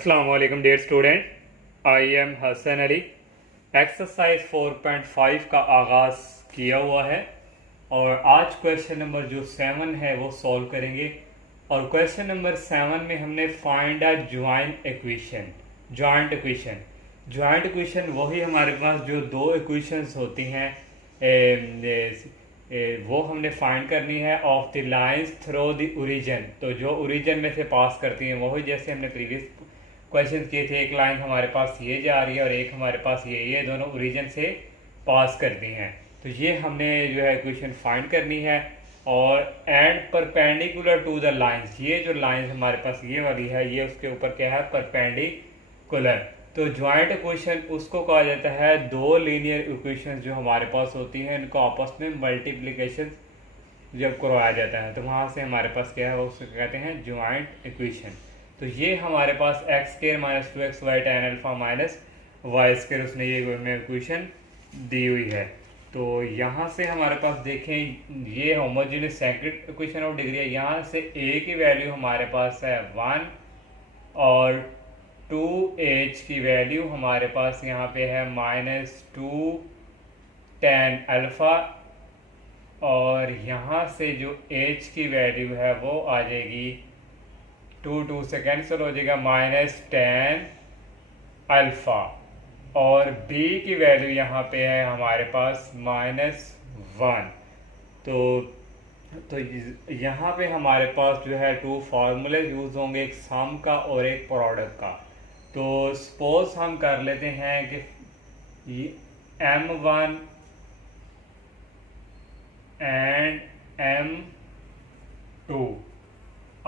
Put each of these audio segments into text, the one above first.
अस्सलाम वालेकुम dear student, I am Hasan Ali. Exercise 4.5 का आगाज़ किया हुआ है और आज क्वेश्चन नंबर जो 7 है वो सॉल्व करेंगे। और क्वेश्चन नंबर 7 में हमने find a joint equation. Joint equation वही हमारे पास जो दो इक्वेशंस होती हैं वो हमने फाइंड करनी है of the lines through the origin. तो जो ओरिजिन में से पास करती हैं वही जैसे हमने प्रीवियस क्वेश्चन किए थे, एक लाइन हमारे पास ये जा रही है और एक हमारे पास ये दोनों ओरिजिन से पास करती हैं। तो ये हमने जो है इक्वेशन फाइंड करनी है। और and perpendicular to the lines, ये जो लाइंस हमारे पास ये वाली है ये उसके ऊपर क्या है, परपेंडिकुलर। तो जॉइंट इक्वेशन उसको कहा जाता है दो लीनियर इक्वेशन जो हमारे पास होती हैं, इनको आपस में मल्टीप्लिकेशन जब करवाया जाता है तो वहाँ से हमारे पास क्या है वो उसको कहते हैं जॉइंट इक्वेशन। तो ये हमारे पास X square minus 2x Y tan alpha minus Y square उसने ये हमें इक्वेशन दी हुई है। तो यहाँ से हमारे पास देखें ये homogeneous second equation of degree है। यहाँ से a की वैल्यू हमारे पास है 1 और 2h की वैल्यू हमारे पास यहाँ पे है -2 tan अल्फा, और यहाँ से जो h की वैल्यू है वो आ जाएगी 2 से कैंसिल हो जाएगा -10 अल्फा, और b की वैल्यू यहाँ पे है हमारे पास -1। तो यहाँ पे हमारे पास जो है टू फार्मूले यूज़ होंगे, एक सम का और एक प्रोडक्ट का। तो सपोज हम कर लेते हैं कि m1 and m2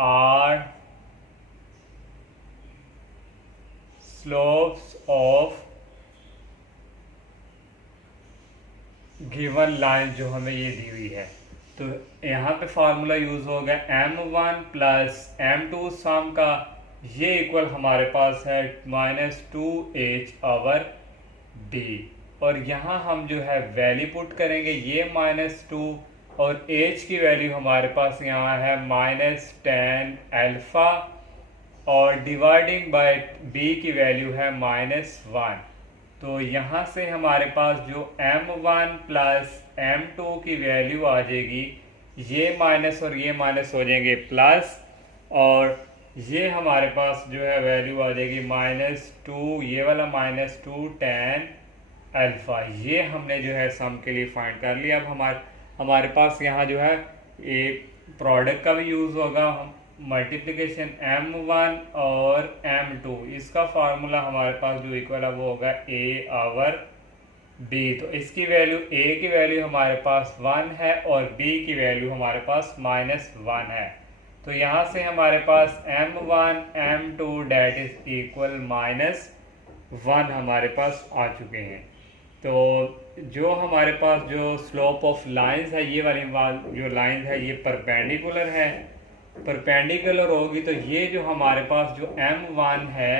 are slopes of given line जो हमें ये दी हुई है। तो यहाँ पे फार्मूला यूज होगा m1 प्लस m2 सम का, ये इक्वल हमारे पास है -2h ओवर b, और यहाँ हम जो है वैल्यू पुट करेंगे ये -2 और h की वैल्यू हमारे पास यहाँ है -10 अल्फा, और डिवाइडिंग बाय b की वैल्यू है -1। तो यहाँ से हमारे पास जो m1 प्लस m2 की वैल्यू आ जाएगी, ये माइनस और ये माइनस हो जाएंगे प्लस, और ये हमारे पास जो है वैल्यू आ जाएगी -2, ये वाला -2 tan अल्फा। ये हमने जो है सम के लिए फाइंड कर लिया। अब हमारे पास यहाँ जो है एक प्रोडक्ट का भी यूज़ होगा, मल्टीप्लिकेशन m1 और m2, इसका फार्मूला हमारे पास जो इक्वल है वो होगा a ओवर b। तो इसकी वैल्यू a की वैल्यू हमारे पास 1 है और b की वैल्यू हमारे पास -1 है। तो यहाँ से हमारे पास m1 m2 date is equal -1 हमारे पास आ चुके हैं। तो जो हमारे पास जो स्लोप ऑफ लाइंस है, ये वाली जो लाइन है ये परपेंडिकुलर है, परपेंडिकुलर होगी तो ये जो हमारे पास जो m1 है,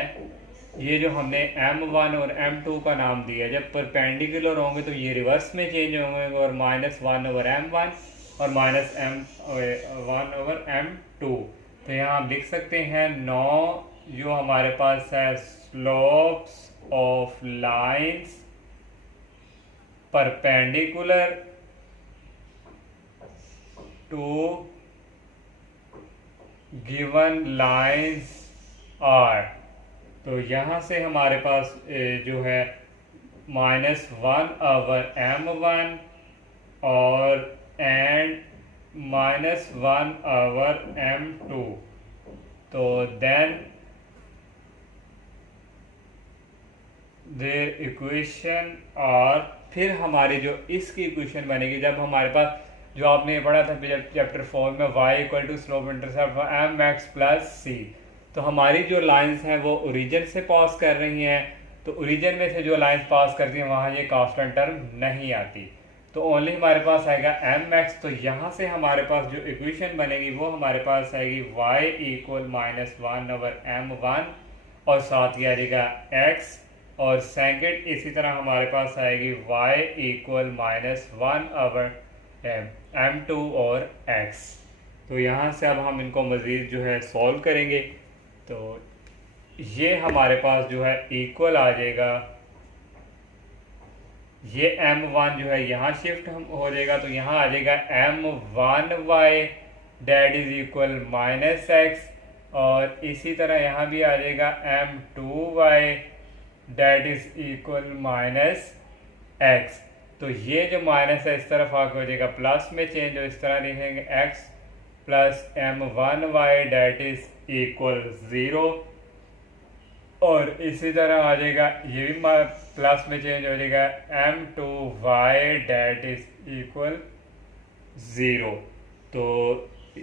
ये जो हमने m1 और m2 का नाम दिया, जब परपेंडिकुलर होंगे तो ये रिवर्स में चेंज होंगे और -1 ओवर m1 और -1 ओवर m2। तो यहाँ आप लिख सकते हैं 9 जो हमारे पास है slopes of lines perpendicular to given lines are. तो यहाँ से हमारे पास जो है -1 ओवर m1 और एंड -1 ओवर m2। तो देन देयर इक्वेशन, और फिर हमारी जो इसकी इक्वेशन बनेगी जब हमारे पास जो आपने पढ़ा था चैप्टर 4 में y equal to slope intercept mx plus c। तो हमारी जो लाइंस हैं वो ओरिजिन से पास कर रही हैं, तो ओरिजिन में से जो लाइंस पास करती हैं वहाँ ये कांस्टेंट टर्म नहीं आती, तो ओनली हमारे पास आएगा mx। तो यहाँ से हमारे पास जो इक्वेशन बनेगी वो हमारे पास आएगी y इक्वल -1 ओवर m1 और साथ ही आ जाएगा x, और सेकंड इसी तरह हमारे पास आएगी y इक्वल -1 ओवर m2 और x। तो यहाँ से अब हम इनको मज़ीद जो है सॉल्व करेंगे। तो ये हमारे पास जो है इक्वल आ जाएगा, ये m1 जो है यहाँ शिफ्ट हम हो जाएगा, तो यहाँ आ जाएगा m1y that is equal minus X, और इसी तरह यहाँ भी आ जाएगा m2y that is equal minus X. तो ये जो माइनस है इस तरफ आके हो जाएगा प्लस में चेंज, और इस तरह लिखेंगे x plus m1y that is equal 0, और इसी तरह आ जाएगा ये भी प्लस में चेंज हो जाएगा m2y डेट इज इक्वल 0। तो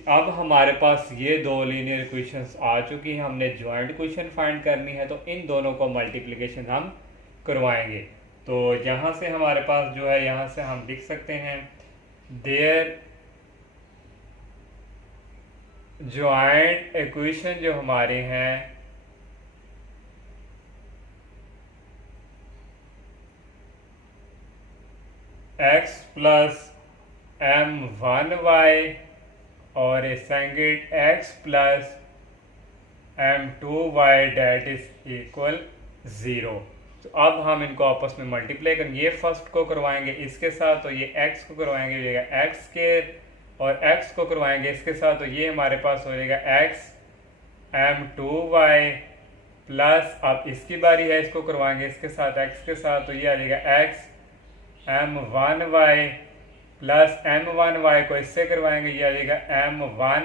अब हमारे पास ये दो लीनियर इक्वेशंस आ चुकी हैं, हमने जॉइंट इक्वेशन फाइंड करनी है, तो इन दोनों को मल्टीप्लिकेशन हम करवाएंगे। तो यहाँ से हमारे पास जो है, यहाँ से हम लिख सकते हैं देयर जॉइंट इक्वेशन जो हमारे हैं x प्लस m1y और A second x plus m2y that is equal 0। तो अब हम इनको आपस में मल्टीप्लाई करेंगे, ये फर्स्ट को करवाएंगे इसके साथ, तो ये x को करवाएंगे हो जाएगा x स्क्वायर, और x को करवाएंगे इसके साथ, तो ये हमारे पास हो जाएगा x m2y प्लस, अब इसकी बारी है, इसको करवाएंगे इसके साथ x के साथ, तो ये आ जाएगा x m1y प्लस m1y को इससे करवाएंगे, ये आ जाएगा m1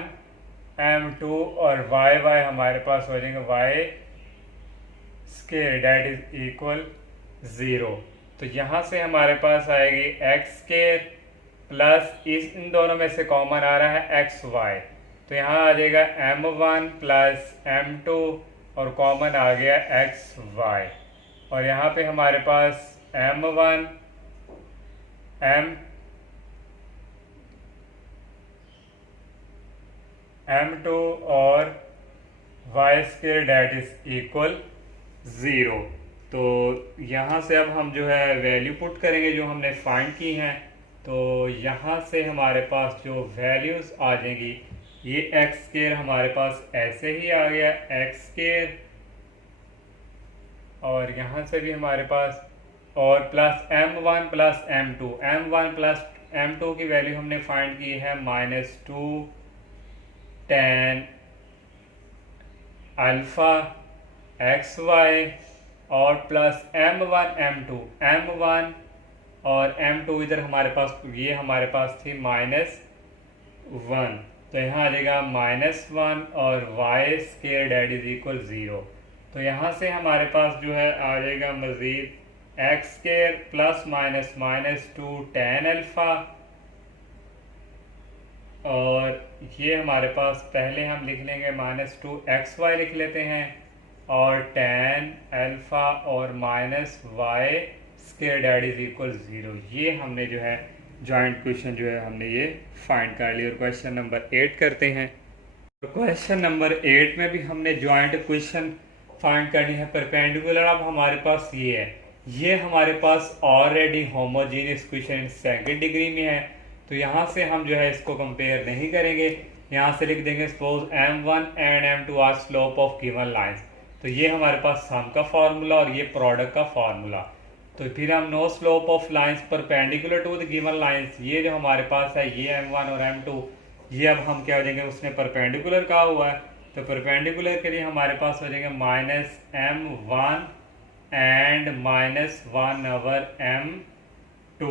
m2 और y हमारे पास हो जाएंगे y square that is equal 0। तो यहाँ से हमारे पास आएगी x स्क्वायर प्लस इन दोनों में से कॉमन आ रहा है xy, तो यहाँ आ जाएगा m1 प्लस m2 और कॉमन आ गया xy, और यहाँ पे हमारे पास m1 m2 और y square that is equal 0। तो यहाँ से अब हम जो है वैल्यू पुट करेंगे जो हमने फाइंड की हैं, तो यहाँ से हमारे पास जो वैल्यूज़ आ जाएंगी, ये x स्क्वायर हमारे पास ऐसे ही आ गया x स्क्वायर, और यहाँ से भी हमारे पास, और plus m1 plus m2, m1 plus m2 की वैल्यू हमने फाइंड की है -2 tan अल्फ़ा xy, और प्लस m1 m1 और m2 इधर हमारे पास, ये हमारे पास थी -1, तो यहाँ आ जाएगा -1 और y square that is equal 0। तो यहाँ से हमारे पास जो है आ जाएगा मज़ीद x square plus minus -2 tan alpha, और ये हमारे पास पहले हम लिख लेंगे -2 xy लिख लेते हैं, और tan अल्फ़ा और -y square that is equal 0। ये हमने जो है जॉइंट क्वेश्चन जो है हमने ये फाइंड कर लिया। और क्वेश्चन नंबर 8 करते हैं। क्वेश्चन नंबर 8 में भी हमने जॉइंट क्वेश्चन फाइंड करनी है परपेंडिकुलर। अब हमारे पास ये है, ये हमारे पास already homogeneous question second degree में है, तो यहाँ से हम जो है इसको कंपेयर नहीं करेंगे। यहाँ से लिख देंगे suppose m1 and m2 are slope of given lines, तो ये हमारे पास सम का फार्मूला और ये प्रोडक्ट का फार्मूला। तो फिर हम know slope of lines perpendicular to the given lines, ये जो हमारे पास है ये m1 और m2, ये अब हम क्या हो जाएंगे, उसने परपेंडिकुलर कहा हुआ है, तो परपेंडिकुलर के लिए हमारे पास हो जाएंगे -m1 एंड -1 ओवर m2।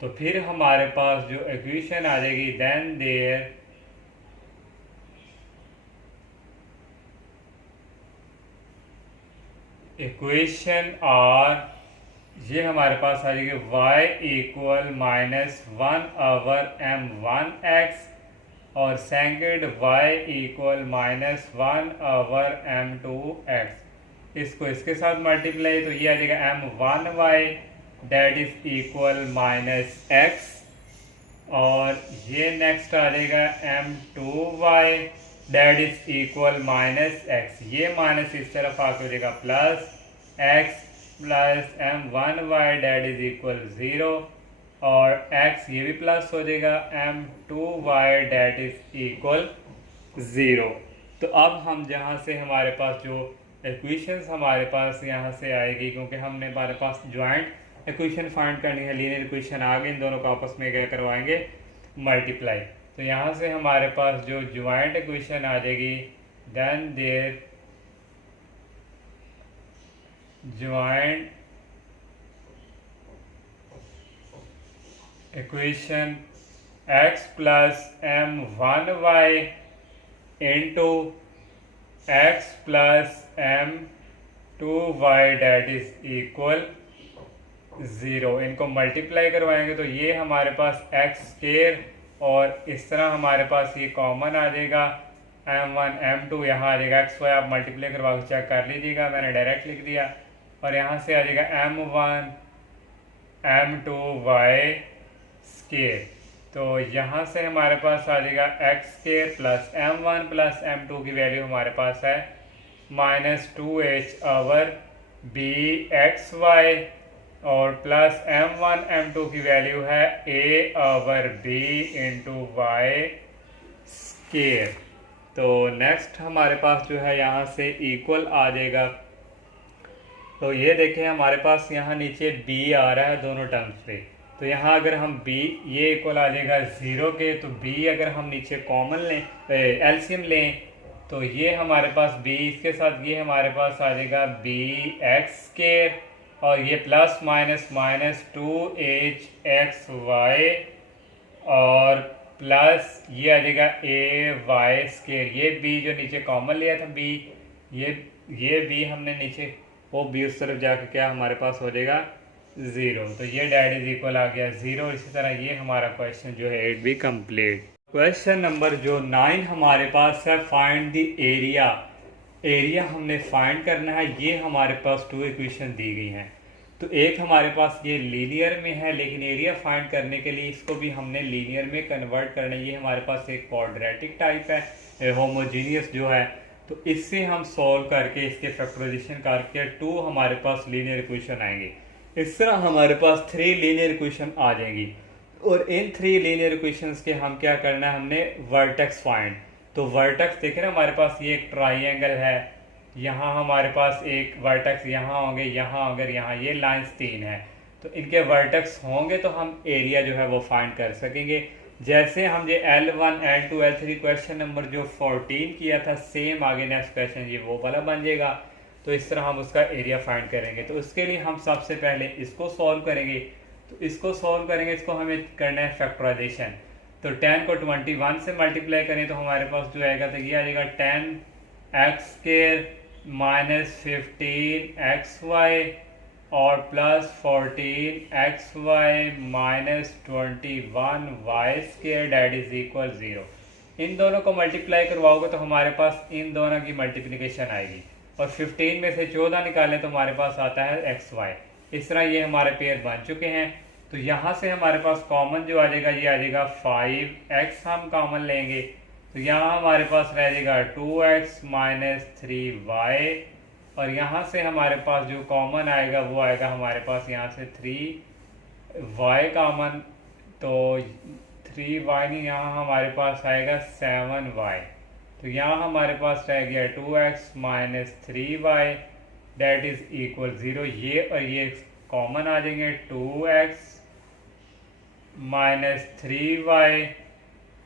तो फिर हमारे पास जो इक्वेशन आ जाएगी देन देयर इक्वेशन और ये हमारे पास आ जाएगी y इक्वल -1 ओवर m1x और second y equal -1 over m2x। इसको इसके साथ मल्टीप्लाई, तो ये आ जाएगा m1y that is equal -x, और ये नेक्स्ट आ जाएगा m2y that is equal -x। ये माइनस इस तरफ आके हो जाएगा plus x plus m1y that is equal 0, और x ये भी प्लस हो जाएगा m2y डेट इज इक्वल 0। तो अब हम जहाँ से हमारे पास जो इक्वेशंस हमारे पास यहाँ से आएगी, क्योंकि हमारे पास ज्वाइंट इक्वेशन फाइंड करनी है। लीनियर इक्वेशन आ गई, इन दोनों को आपस में क्या करवाएंगे, मल्टीप्लाई। तो यहाँ से हमारे पास जो ज्वाइंट इक्वेशन आ जाएगी, then their joint equation x plus m1y into x plus m2y that is equal 0। इनको मल्टीप्लाई करवाएंगे तो ये हमारे पास x स्क्वायर, और इस तरह हमारे पास ये कॉमन आ जाएगा, m1 m2 यहाँ आ जाएगा, x y आप मल्टीप्लाई करवा के चेक कर लीजिएगा, मैंने डायरेक्ट लिख दिया। और यहाँ से आ जाएगा m1 m2y स्क्वायर। तो यहाँ से हमारे पास आ जाएगा x square plus m1 plus m2 की वैल्यू हमारे पास है -2h ओवर bxy, और प्लस m1 m2 की वैल्यू है a over b into Y square. तो नेक्स्ट हमारे पास जो है यहाँ से इक्वल आ जाएगा। तो ये देखें हमारे पास यहाँ नीचे b आ रहा है दोनों टर्म्स पे, तो यहाँ अगर हम b ये इक्वल आ जाएगा 0 के, तो b अगर हम नीचे कॉमन लें, एलसीएम लें, तो ये हमारे पास b, इसके साथ ये हमारे पास आ जाएगा bx स्क्वायर, और ये प्लस माइनस -2hxy, और प्लस ये आ जाएगा ay स्क्वायर। ये b जो नीचे कॉमन लिया था b, ये b हमने नीचे वो b उस तरफ जाकर क्या हमारे पास हो जाएगा 0। तो ये डेट इज इक्वल आ गया 0। इसी तरह ये हमारा क्वेश्चन जो है 8 भी कंप्लीट। क्वेश्चन नंबर जो 9 हमारे पास है, फाइंड द एरिया। एरिया हमने फाइंड करना है। ये हमारे पास 2 इक्वेशन दी गई हैं, तो एक हमारे पास ये लीनियर में है, लेकिन एरिया फाइंड करने के लिए इसको भी हमने लीनियर में कन्वर्ट करना है। ये हमारे पास एक क्वाड्रेटिक टाइप है, होमोजीनियस जो है, तो इससे हम सॉल्व करके इसके फैक्टराइजेशन करके 2 हमारे पास लीनियर इक्वेशन आएंगे। इस तरह हमारे पास 3 लीनियर इक्वेशन आ जाएंगी, और इन 3 लीनियर इक्वेशंस के हम क्या करना है, हमने वर्टेक्स फाइंड। तो वर्टेक्स देखें ना, हमारे पास ये एक ट्राइंगल है, यहाँ हमारे पास एक वर्टेक्स यहाँ होंगे, यहाँ अगर यहाँ ये लाइंस 3 है, तो इनके वर्टेक्स होंगे तो हम एरिया जो है वो फाइंड कर सकेंगे। जैसे हम ये L1 L2 L3 question number जो 14 किया था, सेम आगे नेक्स्ट क्वेश्चन ये वो वाला बन जाएगा। तो इस तरह हम उसका एरिया फाइंड करेंगे। तो उसके लिए हम सबसे पहले इसको सॉल्व करेंगे। तो इसको सॉल्व करेंगे, इसको हमें करना है फैक्टराइजेशन। तो 10 को 21 से मल्टीप्लाई करें तो हमारे पास जो आएगा, तो ये आ जाएगा 10x स्क्वायर माइनस 15xy और plus 14xy minus 21y square that is equal 0। इन दोनों को मल्टीप्लाई करवाओगे तो हमारे पास इन दोनों की मल्टीप्लिकेशन आएगी, और 15 में से 14 निकालें तो हमारे पास आता है xy। इस तरह ये हमारे पेयर बन चुके हैं। तो यहाँ से हमारे पास कॉमन जो आ जाएगा, ये आ जाएगा 5x हम कॉमन लेंगे, तो यहाँ हमारे पास रह जाएगा 2x माइनस 3y, और यहाँ से हमारे पास जो कॉमन आएगा वो आएगा हमारे पास यहाँ से 3y कॉमन, तो 3y नहीं, यहाँ हमारे पास आएगा 7y। तो यहाँ हमारे पास रह गया 2x minus 3y date is equal 0। ये और ये कॉमन आ जाएंगे, 2x माइनस 3y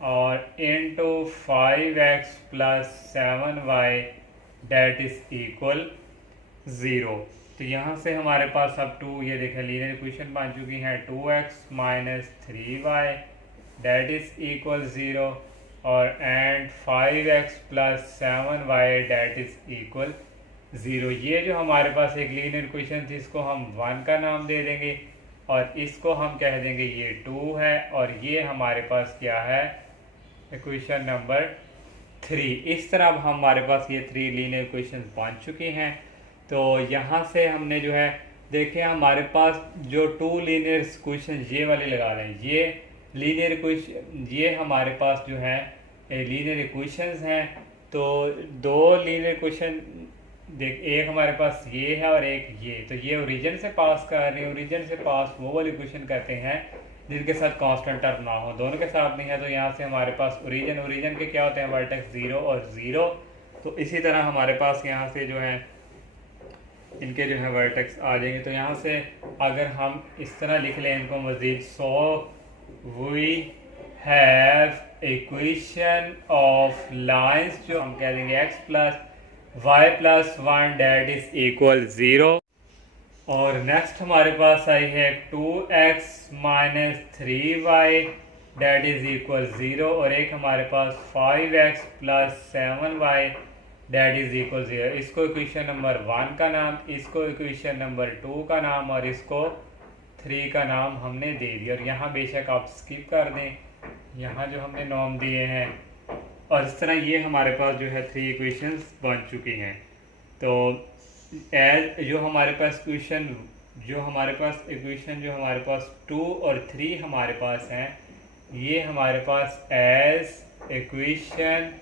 और into 5x plus 7y that is equal 0। तो यहाँ से हमारे पास अब 2, ये देखें लीनियर इक्वेशन बन चुकी हैं, 2x minus 3y date is equal 0 और and 5x plus 7y that is equal 0। ये जो हमारे पास एक लीनियर इक्वेशन थी, इसको हम 1 का नाम दे देंगे और इसको हम कह देंगे ये 2 है, और ये हमारे पास क्या है, इक्वेशन नंबर 3। इस तरह अब हमारे पास ये 3 लीनियर इक्वेशन बन चुकी हैं। तो यहाँ से हमने जो है देखें, हमारे पास जो 2 लीनियर इक्वेशन ये वाले लगा लें, ये लीनियर इक्वेशन, ये हमारे पास जो है लीनियर इक्वेशंस हैं। तो 2 लीनियर इक्वेशन देख, एक हमारे पास ये है और एक ये, तो ये ओरिजिन से पास कर रहे हैं। ओरिजिन से पास वो वाली इक्वेशन करते हैं जिनके साथ कांस्टेंट टर्म ना हो, दोनों के साथ नहीं है। तो यहाँ से हमारे पास ओरिजिन के क्या होते हैं, वर्टेक्स 0 और 0। तो इसी तरह हमारे पास यहाँ से जो है इनके जो है वर्टेक्स आ जाएंगे। तो यहाँ से अगर हम इस तरह लिख लें इनको मज़ीद, so we have equation of lines, जो हम कह देंगे x plus Y plus one that is equal 0। और नेक्स्ट हमारे पास आई है 2x minus 3y date is equal 0, और एक हमारे पास 5x plus 7y that is equal 0। इसको इक्वेशन नंबर 1 का नाम, इसको इक्वेशन नंबर 2 का नाम और इसको 3 का नाम हमने दे दिया। और यहाँ बेशक आप स्किप कर दें, यहाँ जो हमने नॉर्म दिए हैं, और इस तरह ये हमारे पास जो है 3 इक्वेशंस बन चुकी हैं। तो एज जो हमारे पास इक्वेशन जो हमारे पास 2 और 3 हमारे पास हैं, ये हमारे पास एज इक्वेशन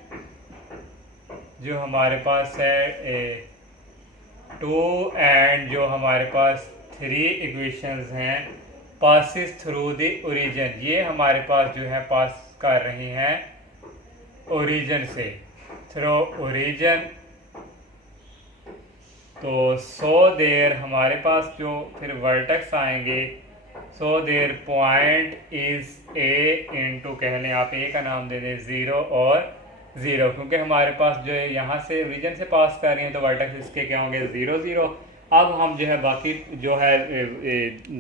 जो हमारे पास है 2 एंड जो हमारे पास 3 इक्वेशंस हैं पासिस थ्रू द ओरिजिन, ये हमारे पास जो है पास कर रही हैं ओरिजिन से, थ्रू ओरिजिन। तो सो देयर हमारे पास जो फिर वर्टेक्स आएंगे, so their point is a into, कह लें आप ए का नाम दे दें 0 और 0, क्योंकि हमारे पास जो है यहाँ से ओरिजिन से पास कर रही हैं तो वर्टेक्स इसके क्या होंगे 0 0। अब हम जो है बाकी जो है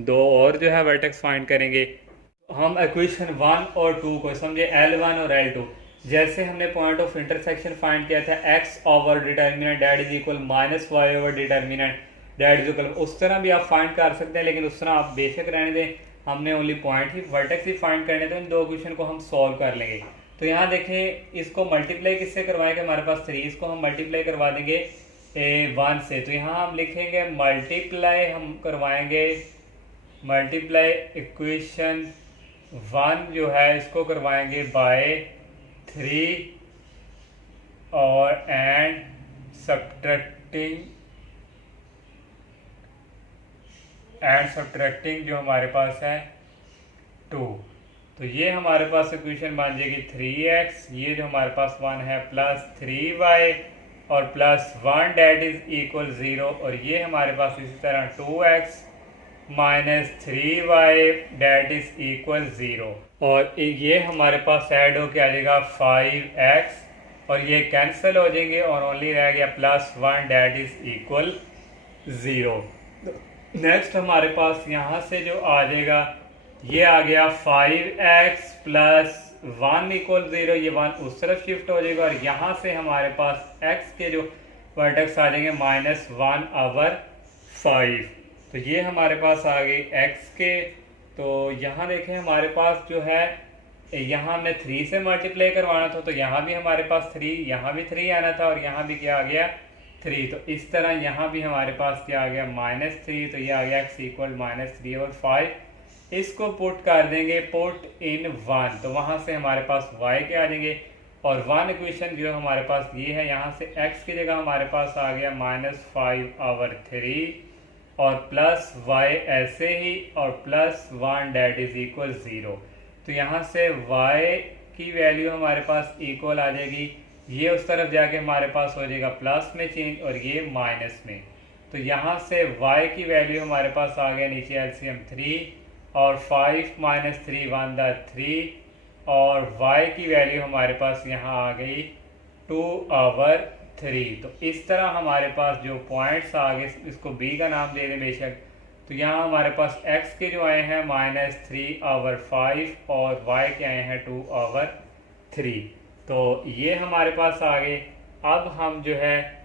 2 और जो है वर्टेक्स फाइंड करेंगे। हम इक्वेशन 1 और 2 को समझे L1 और L2, जैसे हमने पॉइंट ऑफ इंटरसेक्शन फाइंड किया था x over determinant that is equal minus Y over determinant that is equal, उस तरह भी आप फाइंड कर सकते हैं, लेकिन उस तरह आप बेशक रहने दें, हमने ओनली पॉइंट ही वर्टेक्स ही फाइंड करने, तो इन 2 इक्वेशन को हम सॉल्व कर लेंगे। तो यहाँ देखें, इसको मल्टीप्लाई किससे करवाएंगे, हमारे पास 3, इसको हम मल्टीप्लाई करवा देंगे 1 से। तो यहाँ हम लिखेंगे मल्टीप्लाई, हम करवाएंगे मल्टीप्लाई इक्वेशन 1 जो है इसको करवाएंगे बाय 3 और एंड सब्ट्रैक्टिंग जो हमारे पास है 2। तो ये हमारे पास इक्वेशन बन जाएगी 3x, ये जो हमारे पास 1 है प्लस 3y और प्लस 1 डेट इज इक्वल 0, और ये हमारे पास इसी तरह 2x minus 3y date is equal 0, और ये हमारे पास ऐड होके आ जाएगा 5x, और ये कैंसिल हो जाएंगे और ओनली रह गया plus 1 that is equal 0। Next हमारे पास यहाँ से जो आ जाएगा, ये आ गया 5x प्लस 1 इक्वल 0, ये 1 उस तरफ शिफ्ट हो जाएगा, और यहाँ से हमारे पास x के जो वर्टेक्स आ जाएंगे माइनस 1 ओवर 5। तो ये हमारे पास आ गई x के। तो यहाँ देखें हमारे पास जो है, यहाँ हमने 3 से मल्टीप्लाई करवाना था, तो यहाँ भी हमारे पास 3, यहाँ भी 3 आना था, और यहाँ भी क्या आ गया 3। तो इस तरह यहाँ भी हमारे पास क्या आ गया -3, तो ये आ गया x इक्वल -3 और 5। इसको पुट कर देंगे पुट इन 1, तो वहाँ से हमारे पास y के आ जाएंगे, और 1 इक्वेशन जो हमारे पास ये है, यहाँ से x की जगह हमारे पास आ गया -5 ओवर 3 और प्लस y ऐसे ही, और प्लस 1 डेट इज इक्वल 0। तो यहाँ से y की वैल्यू हमारे पास इक्वल आ जाएगी, ये उस तरफ जाके हमारे पास हो जाएगा प्लस में चेंज और ये माइनस में। तो यहाँ से y की वैल्यू हमारे पास आ गया नीचे एलसीएम 3 और 5 माइनस 3 1 द 3, और y की वैल्यू हमारे पास यहाँ आ गई 2 ओवर 3। तो इस तरह हमारे पास जो पॉइंट्स आ गए, इसको b का नाम दे दें बेशक। तो यहाँ हमारे पास x के जो आए हैं -3 ओवर 5 और y के आए हैं 2 ओवर 3। तो ये हमारे पास आ गए। अब हम जो है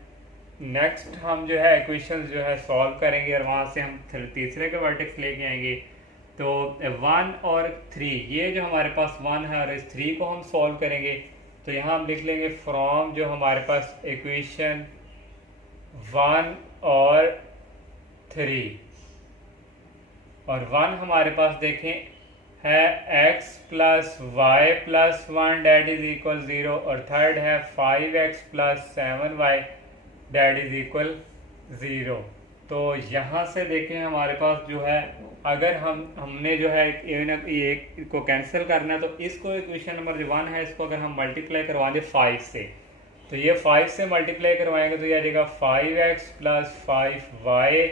नेक्स्ट हम जो है इक्वेशंस जो है सॉल्व करेंगे, और वहाँ से हम तीसरे के वर्टेक्स लेके आएंगे। तो 1 और 3, ये जो हमारे पास 1 है और इस 3 को हम सॉल्व करेंगे। तो यहाँ हम लिख लेंगे फ्रॉम जो हमारे पास इक्वेशन 1 और 3, और 1 हमारे पास देखें है x plus Y plus 1 that is equal 0, और थर्ड है 5x plus 7y that is equal 0। तो यहाँ से देखें हमारे पास जो है, अगर हमने जो है एक को कैंसिल करना है, तो इसको इक्वेशन नंबर जो 1 है इसको अगर हम मल्टीप्लाई करवा दें 5 से, तो ये 5 से मल्टीप्लाई करवाएंगे तो ये आ जाएगा 5x प्लस 5y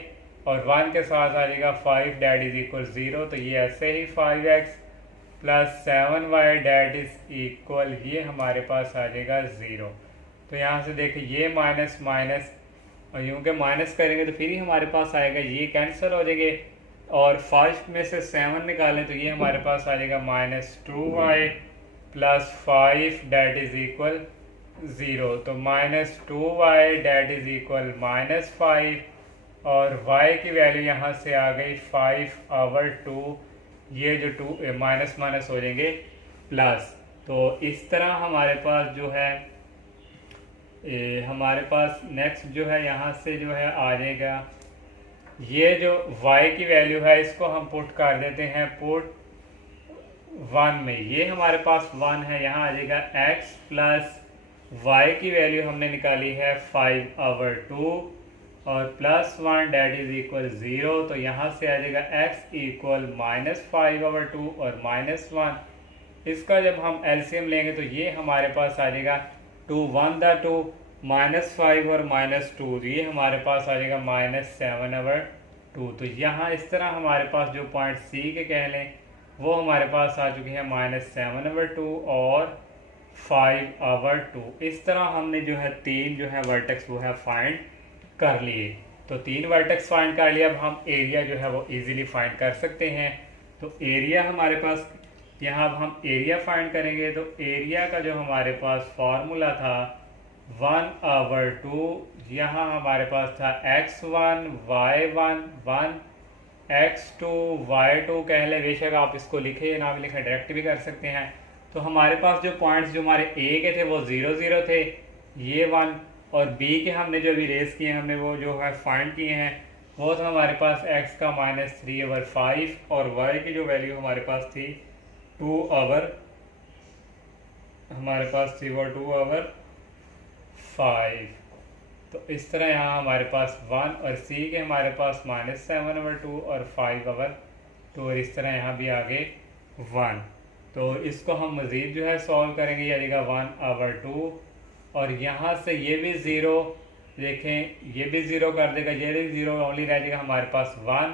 और 1 के साथ आ जाएगा 5 डैट इज इक्वल 0। तो ये ऐसे ही 5x plus 7y that is equal ये हमारे पास आ जाएगा 0। तो यहाँ से देखिए ये माइनस माइनस और यूँ के माइनस करेंगे तो फिर ही हमारे पास आएगा, ये कैंसिल हो जाएंगे और 5 में से 7 निकालें तो ये हमारे पास आ जाएगा -2y plus 5 that is equal 0। तो -2y डैट इज इक्वल -5 और y की वैल्यू यहाँ से आ गई 5/2। ये जो 2 माइनस माइनस हो जाएंगे प्लस। तो इस तरह हमारे पास जो है हमारे पास नेक्स्ट जो है यहाँ से जो है आ जाएगा ये जो y की वैल्यू है इसको हम पुट कर देते हैं पुट 1 में। ये हमारे पास 1 है, यहाँ आ जाएगा x प्लस y की वैल्यू हमने निकाली है 5/2 और प्लस 1 डैट इज इक्वल 0। तो यहाँ से आ जाएगा x इक्वल -5/2 और -1। इसका जब हम एलसीएम लेंगे तो ये हमारे पास आ जाएगा 2 1 2 -5 और -2, ये हमारे पास आ जाएगा -7/2। तो यहाँ इस तरह हमारे पास जो पॉइंट सी के कह लें वो हमारे पास आ चुके हैं -7/2 और 5/2। इस तरह हमने जो है 3 जो है वर्टेक्स वो है फाइंड कर लिए। तो 3 वर्टेक्स फाइंड कर लिया। अब हम एरिया जो है वो इजीली फाइंड कर सकते हैं। तो एरिया हमारे पास यहाँ अब हम एरिया फाइंड करेंगे तो एरिया का जो हमारे पास फार्मूला था 1/2, यहाँ हमारे पास था x1 y1 1 x2 y2 कह ले, बेशक आप इसको लिखे या ना भी लिखे डायरेक्ट भी कर सकते हैं। तो हमारे पास जो पॉइंट्स जो हमारे ए के थे वो 0 0 थे, ये 1 और बी के हमने जो भी रेस किए हमने वो जो है फाइंड किए हैं वो था हमारे पास x का -3/5 और y की जो वैल्यू हमारे पास थी 2/5। तो इस तरह यहाँ हमारे पास 1 और c के हमारे पास -7/2 और 5/2 और इस तरह यहाँ भी आगे 1। तो इसको हम मज़ीद जो है सॉल्व करेंगे, यानी 1/2 और यहाँ से ये भी 0, देखें ये भी 0 कर देगा, ये भी 0 ओनली रह जाएगा हमारे पास 1।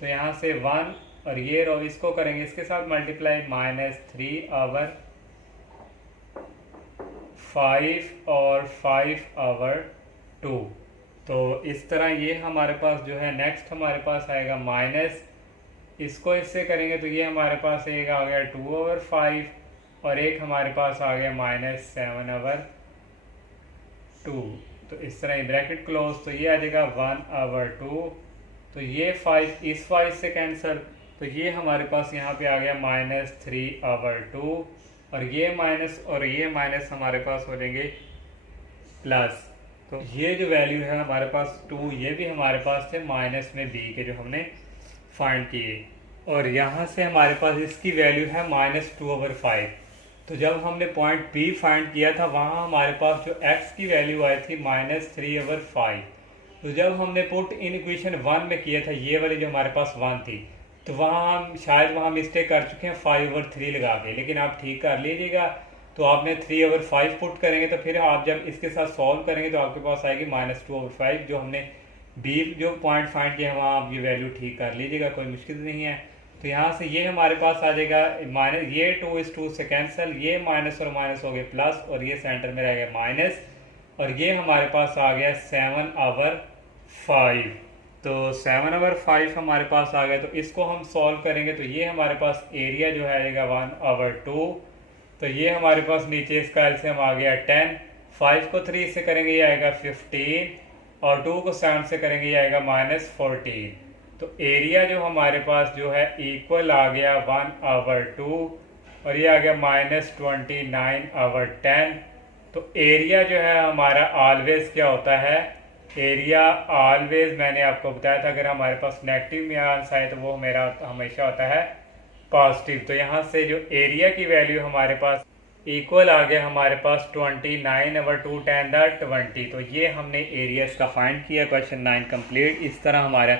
तो यहाँ से 1 और ये रो इसको करेंगे इसके साथ मल्टीप्लाई -3/5 और 5/2। तो इस तरह ये हमारे पास जो है नेक्स्ट हमारे पास आएगा माइनस, इसको इससे करेंगे तो ये हमारे पास एक आ गया 2/5 और एक हमारे पास आ गया -7/2। तो इस तरह ब्रैकेट क्लोज, तो ये आ जाएगा 1/2। तो ये 5 इस 5 से कैंसिल, तो ये हमारे पास यहाँ पे आ गया -3/2 और ये माइनस हमारे पास हो जाएंगे प्लस। तो ये जो वैल्यू है हमारे पास 2, ये भी हमारे पास थे माइनस में बी के जो हमने फाइंड किए और यहाँ से हमारे पास इसकी वैल्यू है -2/5। तो जब हमने पॉइंट बी फाइंड किया था वहाँ हमारे पास जो x की वैल्यू आई थी -3/5। तो जब हमने पुट इन इक्वेशन 1 में किया था ये वाली जो हमारे पास 1 थी, तो वहाँ हम शायद वहाँ मिस्टेक कर चुके हैं 5/3 लगा के, लेकिन आप ठीक कर लीजिएगा। तो आपने 3/5 पुट करेंगे तो फिर आप जब इसके साथ सॉल्व करेंगे तो आपके पास आएगी -2/5। जो हमने बी जो पॉइंट फाइंड किया वहाँ आप ये वैल्यू ठीक कर लीजिएगा, कोई मुश्किल नहीं है। तो यहाँ से ये हमारे पास आ जाएगा माइनस, ये 2 इस 2 से कैंसिल, ये माइनस और माइनस हो गए प्लस और ये सेंटर में रह गया माइनस और ये हमारे पास आ गया 7/5। तो 7/5 हमारे पास आ गया। तो इसको हम सॉल्व करेंगे तो ये हमारे पास एरिया जो है आएगा 1/2। तो ये हमारे पास नीचे इसका एलसीएम आ गया 10, 5 को 3 से करेंगे ये आएगा 15 और 2 को 7 से करेंगे ये आएगा -14। तो एरिया जो हमारे पास जो है इक्वल आ गया 1/2 और ये आ गया -29/10। तो एरिया जो है हमारा ऑलवेज क्या होता है, एरिया ऑलवेज मैंने आपको बताया था अगर हमारे पास नेगेटिव में आंसर आए तो वो मेरा हमेशा होता है पॉजिटिव। तो यहाँ से जो एरिया की वैल्यू हमारे पास इक्वल आ गया हमारे पास 29/2 10/20। तो ये हमने एरियाज का फाइंड किया। Question 9 complete. इस तरह हमारा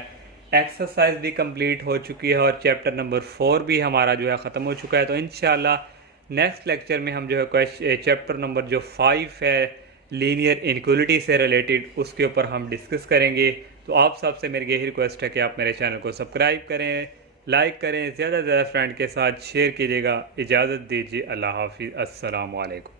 एक्सरसाइज भी कंप्लीट हो चुकी है और चैप्टर नंबर 4 भी हमारा जो है ख़त्म हो चुका है। तो इंशाल्लाह नेक्स्ट लेक्चर में हम जो है चैप्टर नंबर जो 5 है लीनियर इनक्वलिटी से रिलेटेड, उसके ऊपर हम डिस्कस करेंगे। तो आप सबसे मेरी यही रिक्वेस्ट है कि आप मेरे चैनल को सब्सक्राइब करें, लाइक करें, ज़्यादा से ज़्यादा फ्रेंड के साथ शेयर कीजिएगा। इजाज़त दीजिए, अल्लाह हाफिज़, अस्सलामु अलैकुम।